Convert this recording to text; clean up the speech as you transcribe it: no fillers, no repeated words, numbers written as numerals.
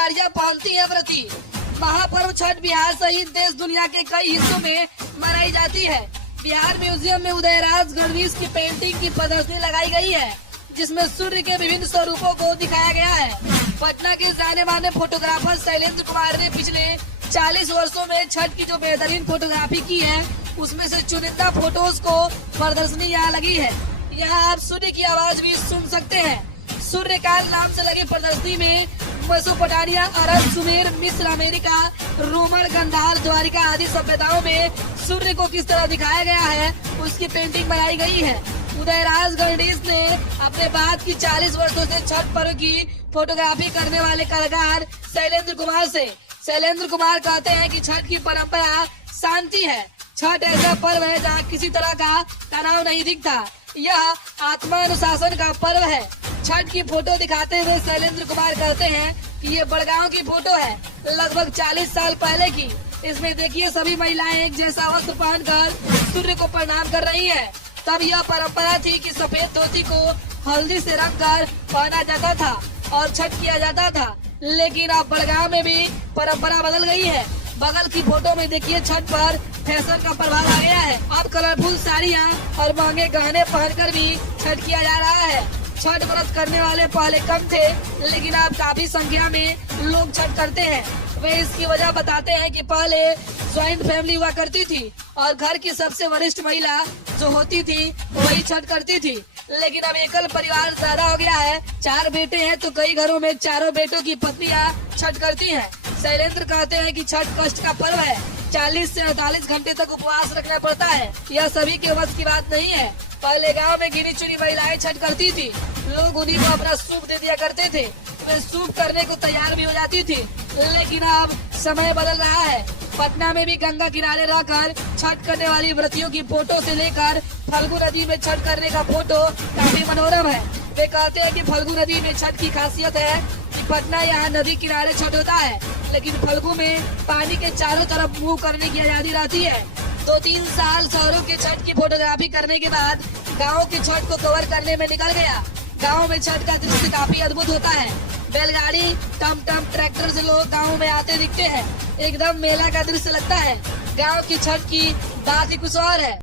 साड़ियाँ पहनती है व्रती। महापर्व छठ बिहार सहित देश दुनिया के कई हिस्सों में मनाई जाती है। बिहार म्यूजियम में उदयराज गणेश की पेंटिंग की प्रदर्शनी लगाई गई है, जिसमें सूर्य के विभिन्न स्वरूपों को दिखाया गया है। पटना के जाने माने फोटोग्राफर शैलेंद्र कुमार ने पिछले 40 वर्षों में छठ की जो बेहतरीन फोटोग्राफी की है, उसमें से चुनिंदा फोटोज को प्रदर्शनी यहाँ लगी है। यहाँ आप सूर्य की आवाज भी सुन सकते हैं। सूर्यकाल नाम से लगी प्रदर्शनी में मेसोपोटामिया, अरब, सुमेर, मिस्र, अमेरिका, रोमन, गंधार, द्वारिका आदि सभ्यताओं में सूर्य को किस तरह दिखाया गया है, उसकी पेंटिंग बनाई गई है। उदयराज गणेश ने अपने बाद की 40 वर्षों से छठ पर्व की फोटोग्राफी करने वाले कलाकार शैलेंद्र कुमार कहते हैं कि छठ की परंपरा शांति है। छठ ऐसा पर्व है जहाँ किसी तरह का तनाव नहीं दिखता। यह आत्मा अनुशासन का पर्व है। छठ की फोटो दिखाते हुए शैलेंद्र कुमार कहते हैं कि ये बड़गांव की फोटो है, लगभग 40 साल पहले की। इसमें देखिए सभी महिलाएं एक जैसा वस्त्र पहनकर सूर्य को प्रणाम कर रही हैं। तब यह परंपरा थी कि सफेद धोती को हल्दी से रंग कर पहना जाता था और छठ किया जाता था, लेकिन अब बड़गांव में भी परंपरा बदल गई है। बगल की फोटो में देखिए छठ पर फैशन का प्रभाव आ गया है। अब कलरफुल साड़ियाँ और महंगे गहने पहनकर भी छठ किया जा रहा है। छठ व्रत करने वाले पहले कम थे, लेकिन अब काफी संख्या में लोग छठ करते हैं। वे इसकी वजह बताते हैं कि पहले ज्वाइंट फैमिली हुआ करती थी और घर की सबसे वरिष्ठ महिला जो होती थी वही छठ करती थी, लेकिन अब एकल परिवार ज्यादा हो गया है। 4 बेटे हैं तो कई घरों में चारों बेटों की पत्नियां छठ करती हैं। शैलेंद्र कहते हैं कि छठ कष्ट का पर्व है। 40 से 48 घंटे तक उपवास रखना पड़ता है। यह सभी के बस की बात नहीं है। पहले गांव में गिनी चुनी महिलाएं छठ करती थी। लोग उन्हीं को अपना सूप दे दिया करते थे। वे सूप करने को तैयार भी हो जाती थी, लेकिन अब समय बदल रहा है। पटना में भी गंगा किनारे रहकर छठ करने वाली व्रतियों की फोटो से लेकर फल्गु नदी में छठ करने का फोटो काफी मनोरम है। वे कहते हैं कि फल्गु नदी में छठ की खासियत है कि पटना यहाँ नदी किनारे छठ होता है, लेकिन फल्गु में पानी के चारों तरफ मुंह करने की आजादी रहती है। 2-3 साल शहरों के छठ की फोटोग्राफी करने के बाद गाँव की छठ को कवर करने में निकल गया। गाँव में छठ का दृश्य काफी अद्भुत होता है। बैलगाड़ी, टम ट्रैक्टर से लोग गाँव में आते दिखते हैं। एकदम मेला का दृश्य लगता है। गाँव की छठ की बात ही कुछ और है।